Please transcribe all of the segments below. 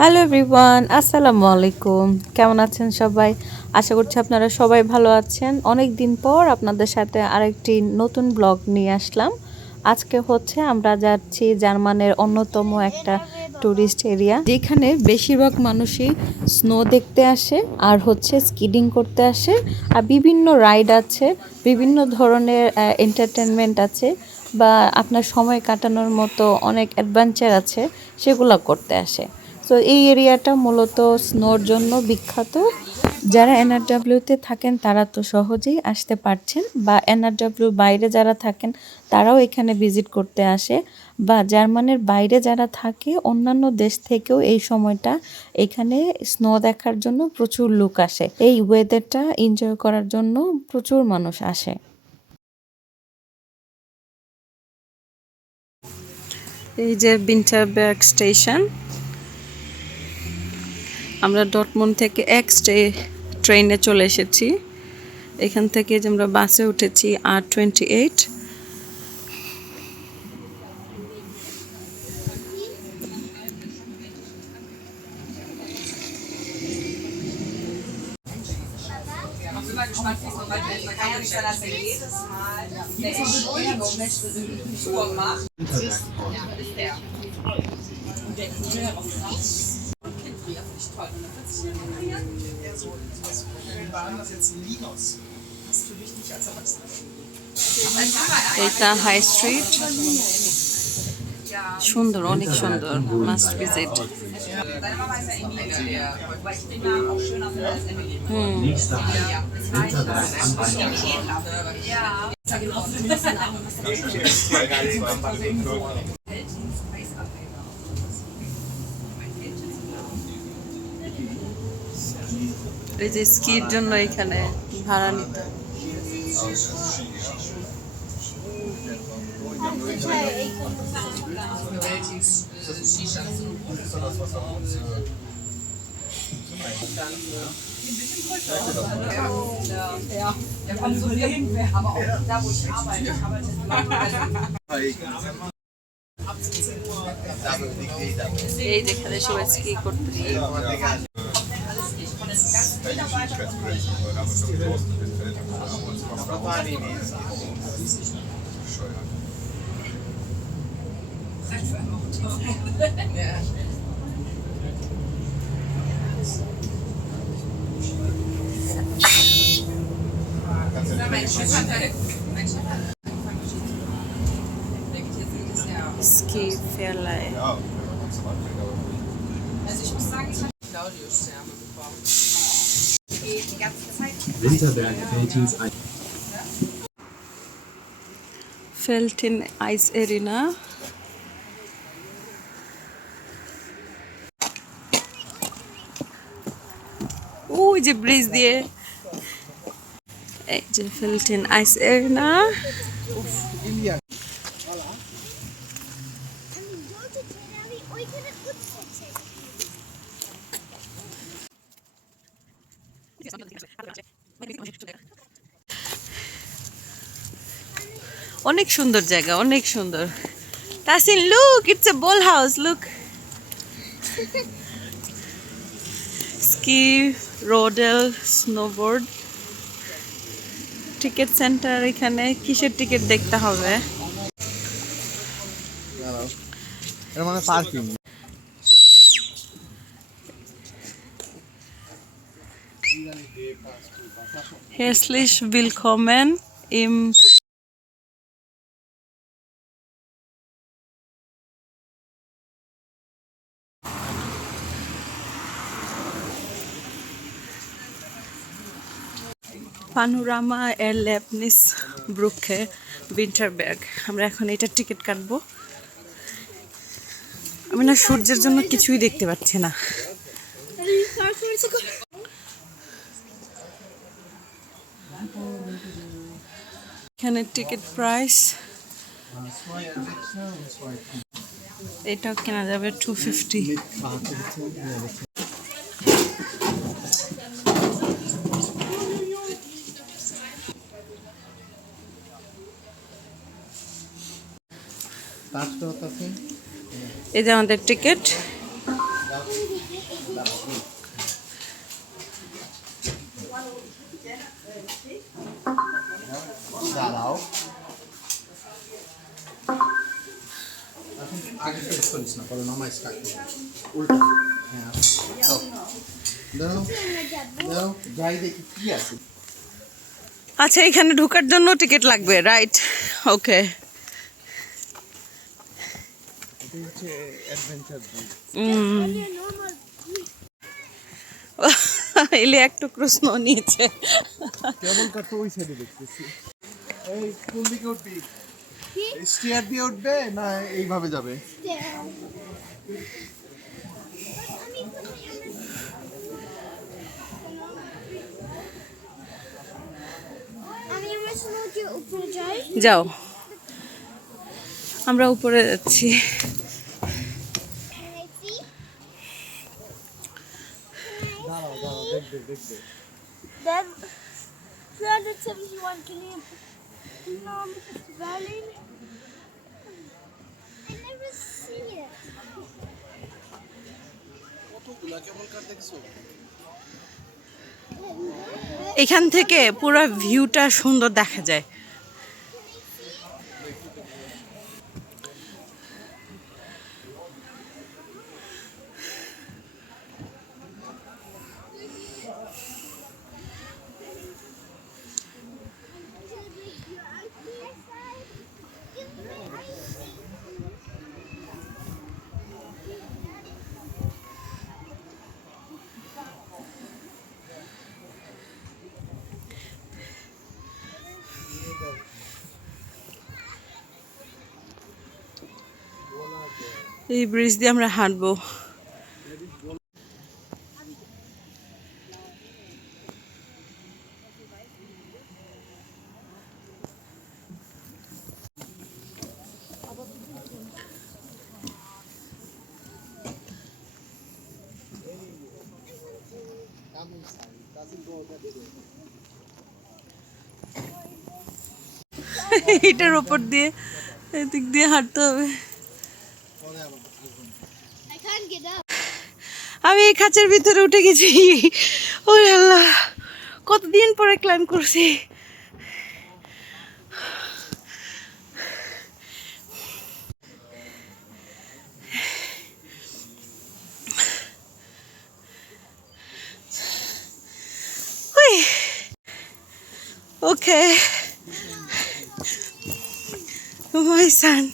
Hello everyone, আসসালামু আলাইকুম। কেমন আছেন সবাই? আশা করছি আপনারা সবাই ভালো আছেন। অনেক দিন পর আপনাদের সাথে আরেকটি নতুন ব্লগ নিয়ে আসলাম। আজকে হচ্ছে আমরা যাচ্ছি জার্মানের অন্যতম একটা ট্যুরিস্ট এরিয়া, যেখানে বেশিরভাগ মানুষই স্নো দেখতে আসে আর হচ্ছে স্কিডিং করতে আসে। আর বিভিন্ন রাইড আছে, বিভিন্ন ধরনের এন্টারটেনমেন্ট আছে, বা আপনার সময় কাটানোর মতো অনেক অ্যাডভেঞ্চার আছে, সেগুলো করতে আসে। তো এই এরিয়াটা মূলত স্নোর জন্য বিখ্যাত। যারা এনআরডব্লিউতে থাকেন তারা তো সহজেই আসতে পারছেন, বা এনআরডব্লিউ বাইরে যারা থাকেন তারাও এখানে ভিজিট করতে আসে, বা জার্মানির বাইরে যারা থাকে অন্যান্য দেশ থেকেও এই সময়টা এখানে স্নো দেখার জন্য প্রচুর লোক আসে। এই ওয়েদারটা এনজয় করার জন্য প্রচুর মানুষ আসে। এই যে বিন্টারবার্গ স্টেশন, আমরা ডটমুন্ড থেকে ট্রেনে চলে এসেছি। এখান থেকে যে আমরা বাসে উঠেছি R28। এটা হাই স্ট্রিট, সুন্দর, অনেক সুন্দর, মাস্ট ভিজিট। এই যে স্কির জন্য এখানে ভাড়া নিতে। এই যেখানে সবাই স্কি করতে। Ski Fairlei. Winterberg Feldins Feltin Ice Arena. ওই যে ব্রিজ দিয়ে, এই যে ফেলটিন আইস এরিনা। অনেক সুন্দর জায়গা, অনেক সুন্দর। Tasin, look, it's a ball house, look. Ski, রোডেল, স্নোবোর্ড। টিকিট সেন্টার, এখানে কিসের টিকিট দেখতে হবে? Herzlich willkommen im পানোরামা এরলেবনিস ব্রুকে উইন্টারবার্গ। আমরা এখন এটার টিকিট কাটবো। আমি না সূর্যের জন্য কিছুই দেখতে পাচ্ছি না। এখানে টিকিট প্রাইস, এটাও কেনা যাবে 250। এই যে আমাদের টিকিট। দাঁড়াও আগে শেষ করিস না, পরে নামাই স্টার্ট করবি উল্টা। হ্যাঁ দাও দাও যাই দেখি কি আছে। আচ্ছা, এখানে ঢোকার জন্য টিকিট লাগবে, রাইট? ওকে। এটা হচ্ছে অ্যাডভেঞ্চার ব্রিজ। এলে এক টুকরো স্নো নিয়েছে। কেবল কার তো ওই সাইডে দেখতেছি। এই কোন দিকে উঠবি? স্টিয়ার দিয়ে উঠবে না এইভাবে যাবে? যাও, আমরা উপরে যাচ্ছি। দাঁড়াও দাঁড়াও দেখবে দেখবে। Then 371 kilometers valley. I never seen it. কতগুলা কেবল কার দেখছো? এখান থেকে পুরো ভিউটা সুন্দর দেখা যায়। এই ব্রিজ দিয়ে আমরা হাঁটবো। এটার উপর দিয়ে এদিক দিয়ে হাঁটতে হবে। I can't get up. আমি এই খাঁচের ভিতরে উঠে গেছি। ওরে আল্লাহ, কতদিন পরে ক্লাইম্ব করছি। ওকে মাই সান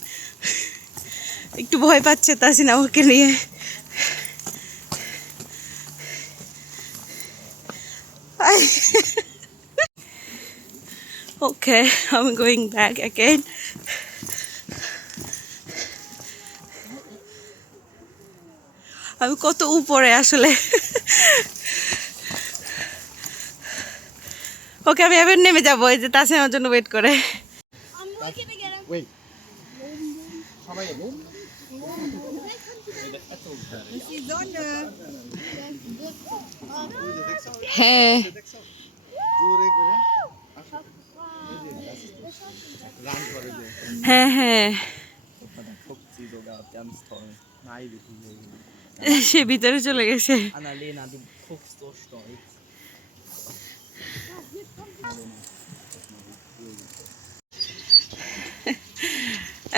একটু ভয় পাচ্ছে তাসিনা ওকে নিয়ে। Okay, I'm going back again. আমি কত উপরে আসলে। ওকে, আমি এবার নেমে যাবো, এই যে তাসিনার জন্য ওয়েট করে। I'm looking to get up. Wait সবাই যাবো। হ্যাঁ জোরে করে রান করে যে হ্যাঁ হ্যাঁ, নাই দেখি সে ভিতরে চলে গেছে। Annalena, du guckst so stolz.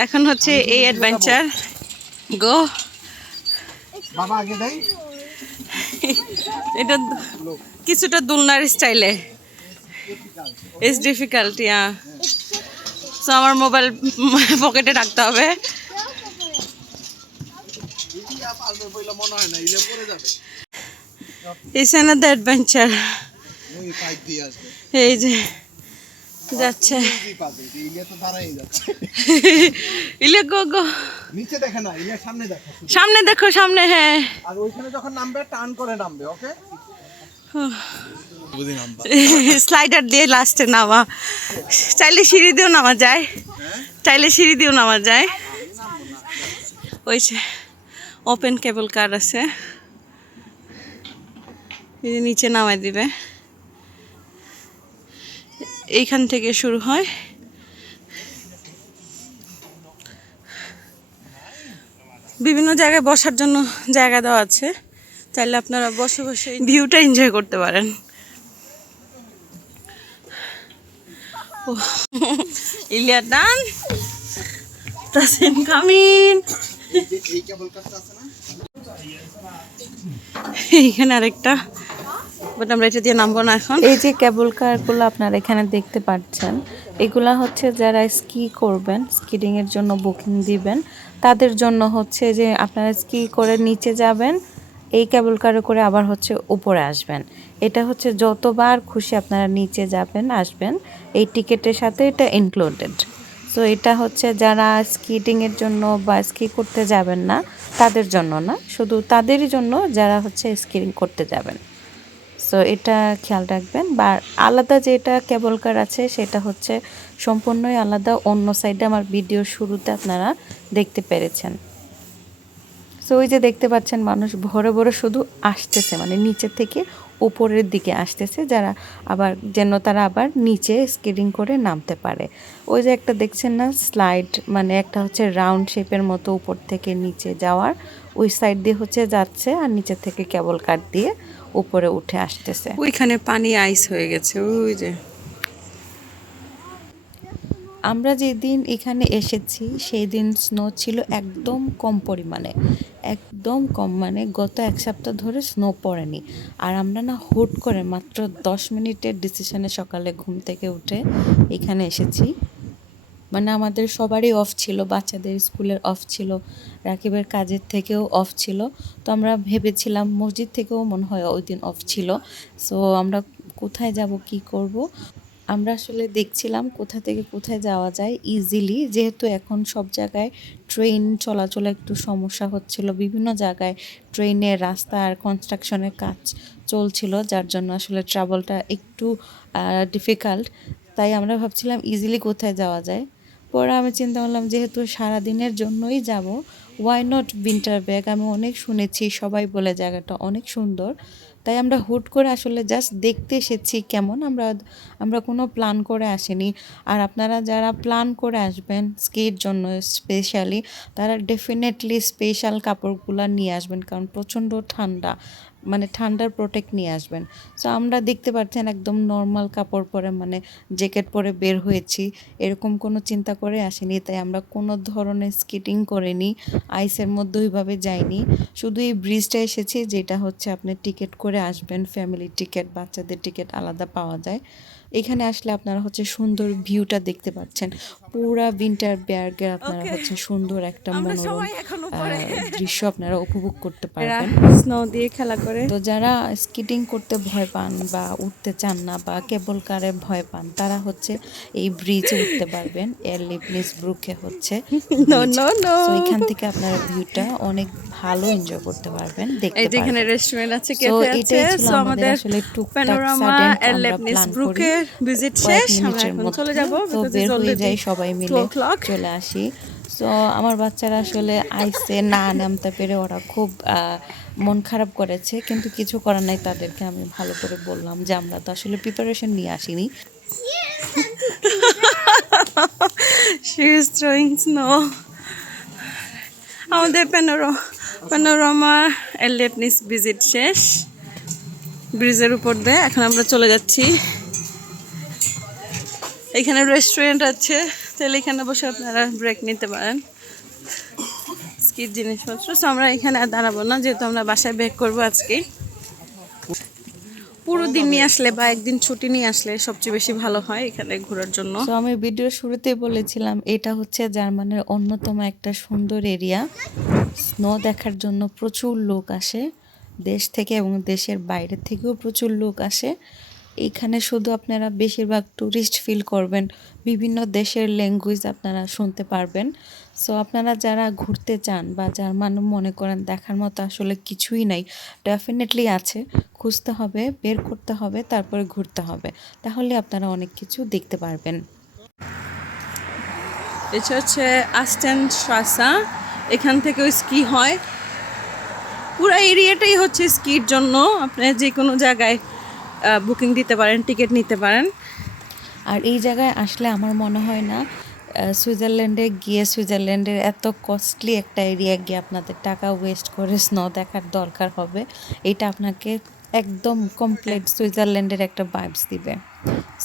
এখন হচ্ছে এই অ্যাডভেঞ্চার গো। বাবা আগে দেই। এটা কিছুটা দুলনার স্টাইলে। It's difficult, yeah. সো আমার মোবাইল পকেটে রাখতে হবে। ইয়া পারবে বইলা মনে হয় না, ইলে পড়ে যাবে। It's another adventure. ওই পাইপ দিয়ে আসবে। এই যে যাচ্ছে ইজি পাবে, ইলে তো দাঁড়াই যাচ্ছে। ইলে গো গো, নিচে দেখে না, ইলে সামনে দেখো। সামনে দেখো, সামনে। হ্যাঁ, আর ওইখানে যখন নামবে টার্ন করে নামবে, ওকে? বুঝি নামবা। স্লাইডার দিয়ে লাস্টে নামা। চাইলে সিঁড়ি দিয়েও নামা যায়, চাইলে সিঁড়ি দিয়েও নামা যায়। ওই ওপেন কেবল কার আছে, এই যে নিচে নামাই দিবে। এইখান থেকে শুরু হয়। বিভিন্ন জায়গায় বসার জন্য জায়গা দেওয়া আছে। চাইলে আপনারা বসে বসে ভিউটা এনজয় করতে পারেন। ইলিয়া ডান, তাসিন কামিন। এই কেবল কাজটা আছে না? এইখানে আরেকটা, বাট আমরা এটা দিয়ে নামবো না এখন। এই যে কেবল কারগুলো আপনারা এখানে দেখতে পাচ্ছেন, এগুলা হচ্ছে যারা স্কি করবেন, স্কিডিংয়ের জন্য বুকিং দিবেন, তাদের জন্য হচ্ছে যে আপনারা স্কি করে নিচে যাবেন, এই কেবল কারে করে আবার হচ্ছে উপরে আসবেন। এটা হচ্ছে যতবার খুশি আপনারা নিচে যাবেন আসবেন, এই টিকিটের সাথে এটা ইনক্লুডেড। সো এটা হচ্ছে যারা স্কিডিংয়ের জন্য বা স্কি করতে যাবেন না তাদের জন্য না, শুধু তাদেরই জন্য যারা হচ্ছে স্কিডিং করতে যাবেন। সো এটা খেয়াল রাখবেন। বা আলাদা যেটা কেবল কার আছে সেটা হচ্ছে সম্পূর্ণই আলাদা, অন্য সাইডে আমার ভিডিওর শুরুতে আপনারা দেখতে পেরেছেন। সো ওই যে দেখতে পাচ্ছেন মানুষ ভরে ভরে শুধু আসতেছে, মানে নিচে থেকে উপরের দিকে আসতেছে, যারা আবার যেন তারা আবার নিচে স্কেটিং করে নামতে পারে। ওই যে একটা দেখছেন না স্লাইড, মানে একটা হচ্ছে রাউন্ড শেপের মতো উপর থেকে নিচে যাওয়ার, ওই সাইড দিয়ে হচ্ছে যাচ্ছে আর নিচে থেকে কেবল কার দিয়ে উপরে উঠে আসতেছে। ওইখানে পানি আইস হয়ে গেছে, ওই যে। আমরা যেদিন এখানে এসেছি সেই দিন স্নো ছিল একদম কম পরিমাণে, একদম কম, মানে গত এক সপ্তাহ ধরে স্নো পড়েনি। আর আমরা না হুট করে মাত্র 10 মিনিটের ডিসিশনে সকালে ঘুম থেকে উঠে এখানে এসেছি। মানে আমাদের সবারই অফ ছিল, বাচ্চাদের স্কুলের অফ ছিল, রাকিবের কাজের থেকেও অফ ছিল। তো আমরা ভেবেছিলাম, মসজিদ থেকেও মনে হয় ওই দিন অফ ছিল। সো আমরা কোথায় যাব, কি করব, আমরা আসলে দেখছিলাম কোথা থেকে কোথায় যাওয়া যায় ইজিলি, যেহেতু এখন সব জায়গায় ট্রেন চলাচলে একটু সমস্যা হচ্ছিল, বিভিন্ন জায়গায় ট্রেনের রাস্তা আর কনস্ট্রাকশনের কাজ চলছিল, যার জন্য আসলে ট্রাভেলটা একটু ডিফিকাল্ট। তাই আমরা ভাবছিলাম ইজিলি কোথায় যাওয়া যায়। পরে আমি চিন্তা করলাম যেহেতু সারাদিনের জন্যই যাব, ওয়াই নট উইন্টার ব্যাগ। আমি অনেক শুনেছি, সবাই বলে জায়গাটা অনেক সুন্দর। তাই আমরা হুট করে আসলে জাস্ট দেখতে এসেছি কেমন, আমরা কোনো প্ল্যান করে আসিনি। আর আপনারা যারা প্ল্যান করে আসবেন স্কির জন্য স্পেশালি, তারা ডেফিনেটলি স্পেশাল কাপড়গুলো নিয়ে আসবেন, কারণ প্রচণ্ড ঠান্ডা, মানে ঠান্ডার প্রোটেক্ট নিয়ে আসবেন। সো আমরা দেখতে পাচ্ছেন একদম নর্মাল কাপড় পরে, মানে জ্যাকেট পরে বের হয়েছি, এরকম কোনো চিন্তা করে আসিনি। তাই আমরা কোনো ধরনের স্কিটিং করিনি, আইসের মধ্যে ওইভাবে যাইনি, শুধু এই ব্রিজটা এসেছি, যেটা হচ্ছে আপনি টিকিট করে আসবেন, ফ্যামিলি টিকিট, বাচ্চাদের টিকিট আলাদা পাওয়া যায়। এখানে আসলে আপনারা হচ্ছে সুন্দর ভিউটা দেখতে পাচ্ছেন, পুরা উইন্টার ব্যাগের আপনারা হচ্ছে সুন্দর একটা মনোরম দৃশ্য আপনারা উপভোগ করতে পারবেন। স্নো দিয়ে খেলা করে। তো যারা স্কিটিং করতে ভয় পান বা উঠতে চান না বা কেবল কারে ভয় পান, তারা হচ্ছে এই ব্রিজে উঠতে পারবেন। এরলিপনিস ব্রুকে হচ্ছে তো এখান থেকে আপনারা ভিউটা অনেক ভালো এনজয় করতে পারবেন, দেখতে এই যেখানে পারবেন। রেস্টুরেন্ট আছে, তো ক্যাফে আছে। এটাই ছিল সো আমাদের আমাদের আসলে টুকটাক প্যানোরামা সাডেন আমরা এরলিপনিস প্ল্যান করি ব্রুকের ভিজিট কয়েক শেষ, আমরা মিনিটের এখন মধ্যে। চলে যাব, তো বিকজ বের ইটস হয়ে অলরেডি যাই সবাই 2 মিলে, o'clock। চলে আসি। সো আমার বাচ্চারা আসলে আইসে না নামতে পেরে ওরা খুব মন খারাপ করেছে, কিন্তু কিছু করার নাই। তাদেরকে আমি ভালো করে বললাম যে আমরা তো আসলে প্রিপারেশন নিয়ে আসিনি। She is throwing snow. আমাদের প্যানোরামা এরলিপনিস ভিজিট শেষ, ব্রিজের উপর দিয়ে এখন আমরা চলে যাচ্ছি। এখানে রেস্টুরেন্ট আছে, তাহলে এখানে বসে আপনারা ব্রেক নিতে পারেন, স্কির জিনিসপত্র। সো আমরা এখানে আর দাঁড়াবো না, যেহেতু আমরা বাসায় ব্রেক করবো আজকে। পুরো দিন নিয়ে আসলে বা একদিন ছুটি নিয়ে আসলে সবচেয়ে বেশি ভালো হয় এখানে ঘোরার জন্য। তো আমি ভিডিওর শুরুতেই বলেছিলাম এটা হচ্ছে জার্মানির অন্যতম একটা সুন্দর এরিয়া। স্নো দেখার জন্য প্রচুর লোক আসে, দেশ থেকে এবং দেশের বাইরে থেকেও প্রচুর লোক আসে। এইখানে শুধু আপনারা বেশিরভাগ ট্যুরিস্ট ফিল করবেন, বিভিন্ন দেশের ল্যাঙ্গুয়েজ আপনারা শুনতে পারবেন। সো আপনারা যারা ঘুরতে চান বা জার্মান মনে করেন দেখার মতো আসলে কিছুই নাই, ডেফিনেটলি আছে, খুঁজতে হবে, বের করতে হবে, তারপরে ঘুরতে হবে, তাহলে আপনারা অনেক কিছু দেখতে পারবেন। এটা হচ্ছে আস্টেন স্ট্রাসা, এখান থেকে স্কি হয়। পুরো এরিয়াটাই হচ্ছে স্কির জন্য, আপনি যে কোনো জায়গায় বুকিং দিতে পারেন, টিকিট নিতে পারেন। আর এই জায়গায় আসলে আমার মনে হয় না সুইজারল্যান্ডে গিয়ে সুইজারল্যান্ডের এত কস্টলি একটা এরিয়া গিয়ে আপনাদের টাকা ওয়েস্ট করে স্নো দেখার দরকার হবে, এটা আপনাকে একদম কমপ্লিট সুইজারল্যান্ডের একটা ভাইবস দিবে।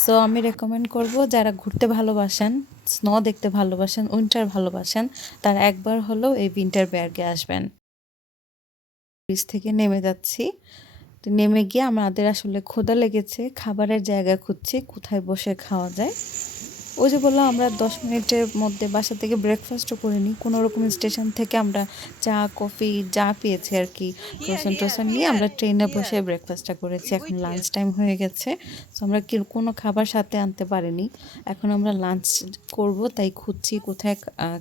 সো আমি রেকমেন্ড করব যারা ঘুরতে ভালোবাসেন, স্নো দেখতে ভালোবাসেন, উইন্টার ভালোবাসেন, তারা একবার হলেও এই উইন্টার বেয়ার্গে আসবেন। ব্রিজ থেকে নেমে যাচ্ছি, তো নেমে গিয়ে আমাদের আসলে ক্ষুধা লেগেছে, খাবারের জায়গা খুঁজছি কোথায় বসে খাওয়া যায়। ওই যে বললাম আমরা 10 মিনিটের মধ্যে বাসা থেকে ব্রেকফাস্টও করিনি, কোনো রকম স্টেশন থেকে আমরা চা কফি যা পেয়েছি আর কি টোসন টোসন নিয়ে আমরা ট্রেনে বসে ব্রেকফাস্টটা করেছি। এখন লাঞ্চ টাইম হয়ে গেছে, তো আমরা কোনো খাবার সাথে আনতে পারিনি। এখন আমরা লাঞ্চ করব, তাই খুঁজছি কোথায়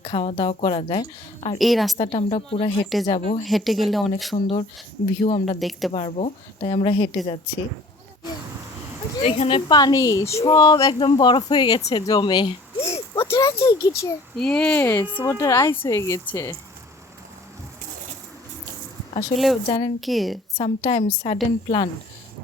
খাওয়া দাওয়া করা যায়। আর এই রাস্তাটা আমরা পুরো হেঁটে যাব, হেঁটে গেলে অনেক সুন্দর ভিউ আমরা দেখতে পারবো, তাই আমরা হেঁটে যাচ্ছি। এখানে পানি সব একদম বরফ হয়ে গেছে জমে। What did I take you? Yes, water ice হয়ে গেছে। আসলে জানেন কি, সামটাইমস সাডেন প্ল্যান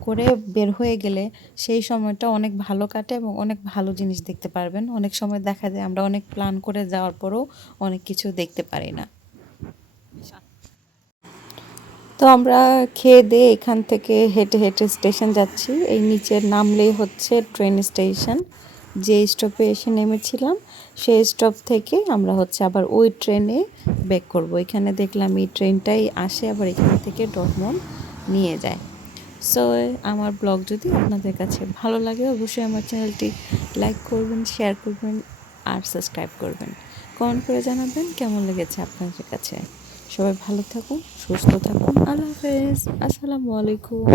করে বের হয়ে গেলে সেই সময়টা অনেক ভালো কাটে এবং অনেক ভালো জিনিস দেখতে পারবেন। অনেক সময় দেখা যায় আমরা অনেক প্ল্যান করে যাওয়ার পরেও অনেক কিছু দেখতে পারি না। তো আমরা খেয়ে দিয়ে এখান থেকে হেঁটে হেঁটে স্টেশন যাচ্ছি। এই নিচে নামলেই হচ্ছে ট্রেন স্টেশন। যে স্টপে এসে নেমেছিলাম সেই স্টপ থেকে আমরা হচ্ছে আবার ওই ট্রেনে ব্যাক করব। এখানে দেখলাম এই ট্রেনটাই আসে আবার এখান থেকে ডটমন্ড নিয়ে যায়। সো আমার ব্লগ যদি আপনাদের কাছে ভালো লাগে অবশ্যই আমার চ্যানেলটি লাইক করবেন, শেয়ার করবেন আর সাবস্ক্রাইব করবেন। কমেন্ট করে জানাবেন কেমন লেগেছে আপনাদের কাছে। সবাই ভালো থাকুন, সুস্থ থাকুন। আল্লাহ হাফেজ, আসসালামু আলাইকুম।